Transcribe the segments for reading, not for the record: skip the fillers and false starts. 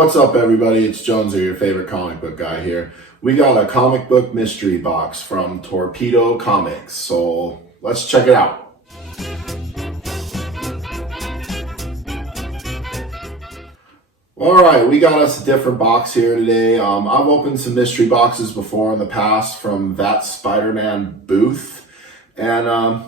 What's up, everybody? It's Jonesy, your favorite comic book guy here. We got a comic book mystery box from Torpedo Comics, so let's check it out. Alright, we got us a different box here today. I've opened some mystery boxes before in the past from that Spider-Man booth, and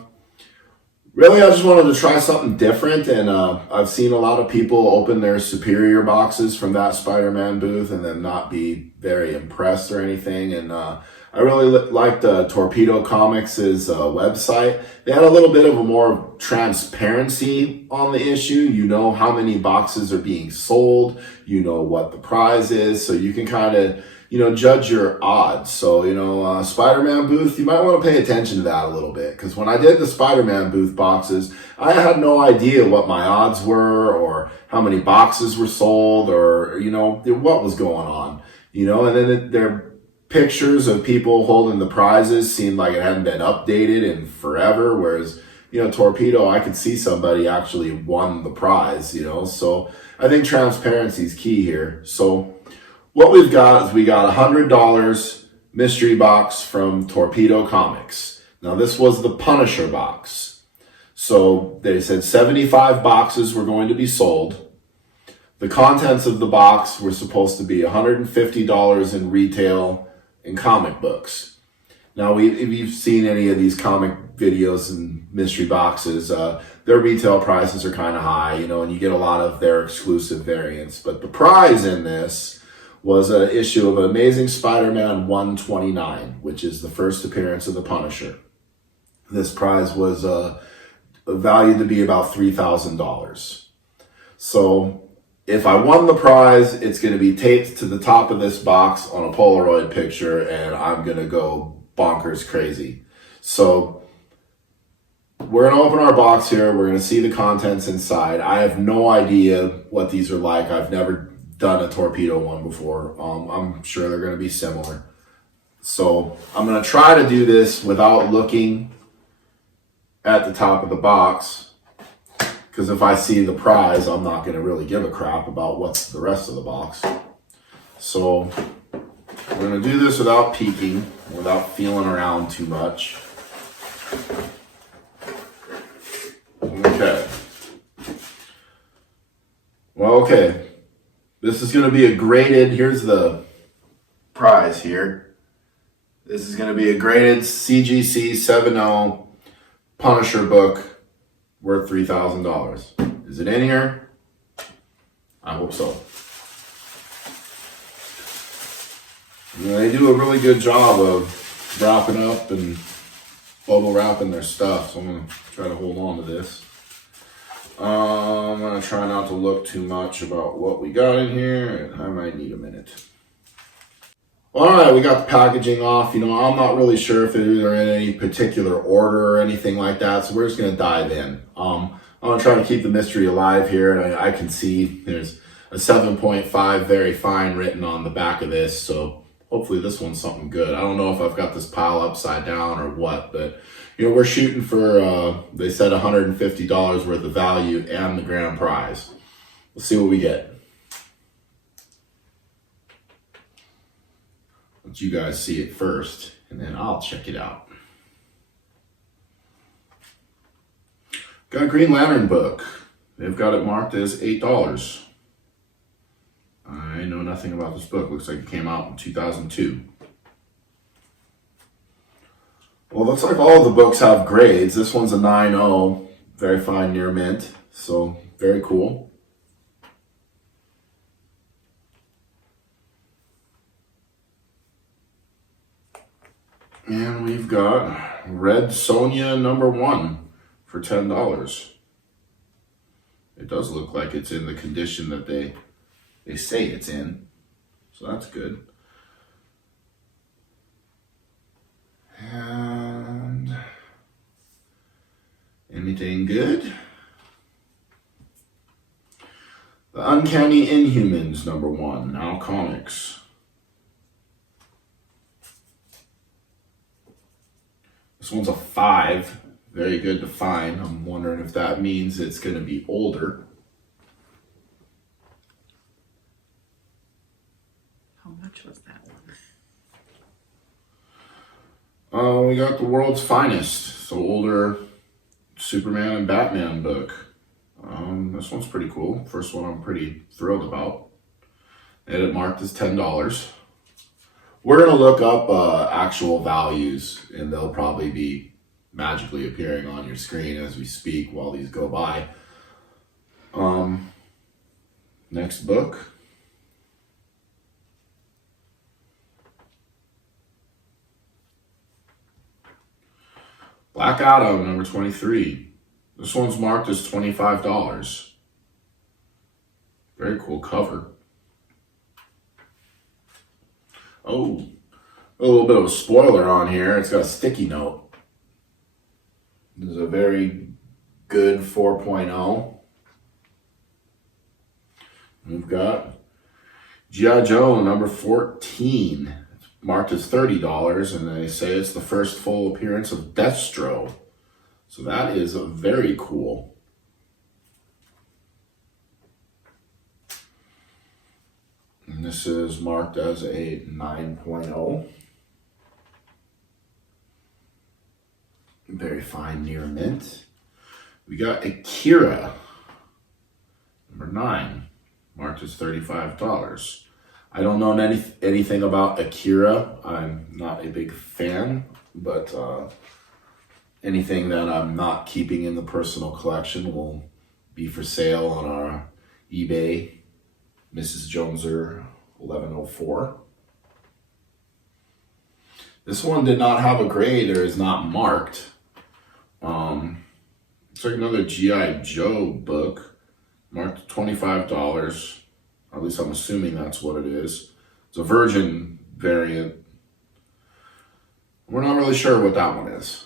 really, I just wanted to try something different, and I've seen a lot of people open their Superior boxes from that Spider-Man booth and then not be very impressed or anything, and I really liked Torpedo Comics' website. They had a little bit of a more transparency on the issue. You know how many boxes are being sold, you know what the prize is, so you can kind of judge your odds. So, Spider-Man booth, you might want to pay attention to that a little bit. Because when I did the Spider-Man booth boxes, I had no idea what my odds were or how many boxes were sold or, what was going on. And then their pictures of people holding the prizes seemed like it hadn't been updated in forever. Whereas, Torpedo, I could see somebody actually won the prize, So I think transparency is key here. So what we've got is we got a $100 mystery box from Torpedo Comics. Now this was the Punisher box. So they said 75 boxes were going to be sold. The contents of the box were supposed to be $150 in retail in comic books. Now if you've seen any of these comic videos and mystery boxes, their retail prices are kind of high, and you get a lot of their exclusive variants. But the prize in this was an issue of Amazing Spider-Man 129, which is the first appearance of the Punisher. This prize was valued to be about $3,000. So if I won the prize, it's going to be taped to the top of this box on a Polaroid picture, and I'm going to go bonkers crazy. So we're going to open our box here. We're going to see the contents inside. I have no idea what these are like. I've never done a Torpedo one before. I'm sure they're going to be similar. So I'm going to try to do this without looking at the top of the box, because if I see the prize, I'm not going to really give a crap about what's the rest of the box. So we're going to do this without peeking, without feeling around too much. Okay. Well, okay. This is going to be a graded, here's the prize here. This is going to be a graded CGC 7.0 Punisher book worth $3,000. Is it in here? I hope so. They do a really good job of wrapping up and bubble wrapping their stuff, so I'm going to try to hold on to this. I'm going to try not to look too much about what we got in here, and I might need a minute. Alright, we got the packaging off. I'm not really sure if they're in any particular order or anything like that, so we're just going to dive in. I'm going to try to keep the mystery alive here, and I can see there's a 7.5 very fine written on the back of this, so hopefully this one's something good. I don't know if I've got this pile upside down or what, but we're shooting for, they said $150 worth of value and the grand prize. We'll see what we get. Let you guys see it first, and then I'll check it out. Got a Green Lantern book. They've got it marked as $8. I know nothing about this book. Looks like it came out in 2002. Well, looks like all the books have grades. This one's a 9.0, very fine near mint, so very cool. And we've got Red Sonja #1 for $10. It does look like it's in the condition that they say it's in, so that's good. And anything good? The Uncanny Inhumans #1, now comics. This one's a 5, very good to find. I'm wondering if that means it's going to be older. much was that one? We got The World's Finest, the older Superman and Batman book. This one's pretty cool. First one I'm pretty thrilled about. And it marked as $10. We're going to look up actual values, and they'll probably be magically appearing on your screen as we speak while these go by. Next book. Black Adam, number 23. This one's marked as $25. Very cool cover. Oh, a little bit of a spoiler on here. It's got a sticky note. This is a very good 4.0. We've got G.I. Joe, number 14. It's marked as $30, and they say it's the first full appearance of Destro. So that is very cool. And this is marked as a 9.0. Very fine near mint. We got Akira, number 9, marked as $35. I don't know anything about Akira. I'm not a big fan, but anything that I'm not keeping in the personal collection will be for sale on our eBay. Mrs. Joneser 1104. This one did not have a grade or is not marked. It's like another G.I. Joe book, marked $25. At least I'm assuming that's what it is. It's a Virgin variant. We're not really sure what that one is.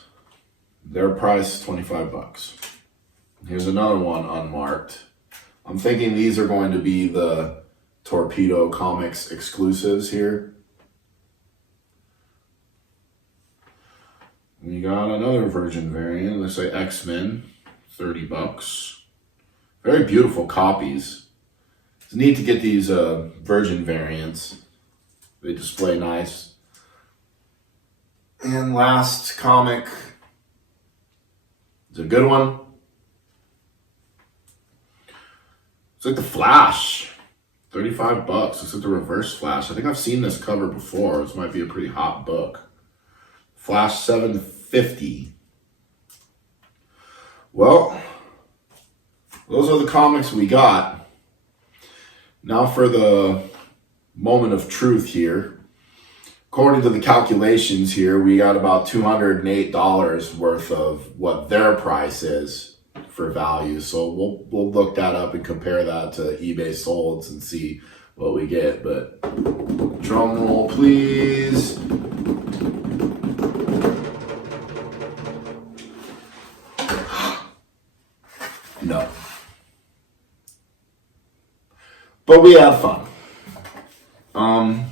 Their price, $25. Here's another one unmarked. I'm thinking these are going to be the Torpedo Comics exclusives here. We got another Virgin variant. Looks like X-Men, $30. Very beautiful copies. It's neat to get these Virgin variants. They display nice. And last comic. It's a good one. It's like the Flash. $35. Looks like the Reverse Flash. I think I've seen this cover before. This might be a pretty hot book. Flash 750. Well, those are the comics we got. Now for the moment of truth here. According to the calculations here, we got about $208 worth of what their price is for value. So we'll look that up and compare that to eBay solds and see what we get. But drum roll, please. No. But we had fun.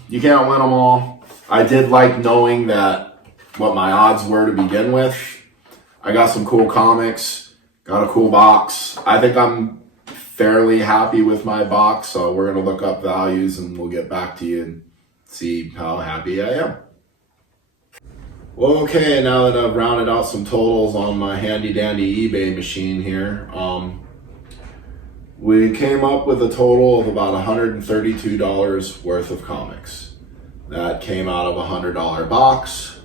You can't win them all. I did like knowing that what my odds were to begin with. I got some cool comics, got a cool box. I think I'm fairly happy with my box, so we're going to look up values and we'll get back to you and see how happy I am. Well, okay, now that I've rounded out some totals on my handy dandy eBay machine here, we came up with a total of about $132 worth of comics. That came out of a $100 box.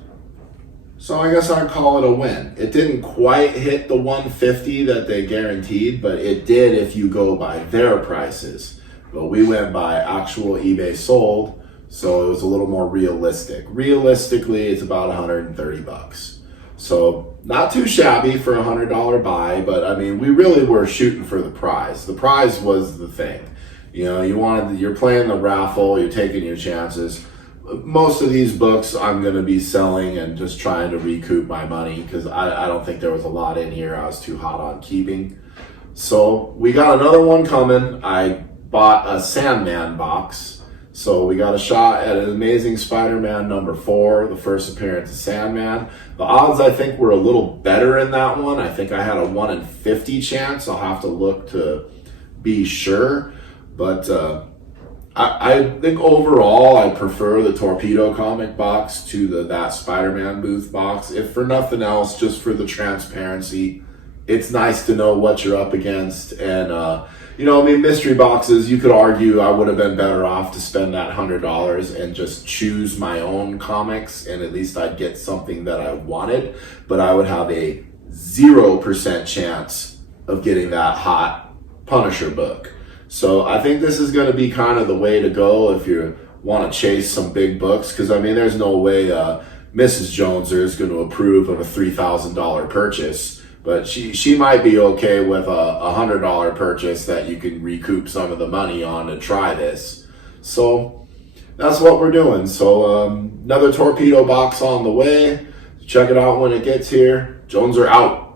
So I guess I'd call it a win. It didn't quite hit the $150 that they guaranteed, but it did if you go by their prices. But we went by actual eBay sold, so it was a little more realistic. Realistically, it's about $130. So not too shabby for a $100 buy, but I mean, we really were shooting for the prize. The prize was the thing. You know, you're playing the raffle, you're taking your chances. Most of these books I'm going to be selling and just trying to recoup my money because I don't think there was a lot in here I was too hot on keeping. So we got another one coming. I bought a Sandman box. So we got a shot at an Amazing Spider-Man number 4, the first appearance of Sandman. The odds I think were a little better in that one. I think I had a 1 in 50 chance. I'll have to look to be sure. But I think overall I prefer the Torpedo comic box to that Spider-Man booth box. If for nothing else, just for the transparency. It's nice to know what you're up against. And, mystery boxes, you could argue I would have been better off to spend that $100 and just choose my own comics, and at least I'd get something that I wanted, but I would have a 0% chance of getting that hot Punisher book. So I think this is going to be kind of the way to go if you want to chase some big books, because there's no way Mrs. Joneser is going to approve of a $3,000 purchase, but she might be okay with a $100 purchase that you can recoup some of the money on to try this. So that's what we're doing. So another Torpedo box on the way. Check it out when it gets here. Joneser out.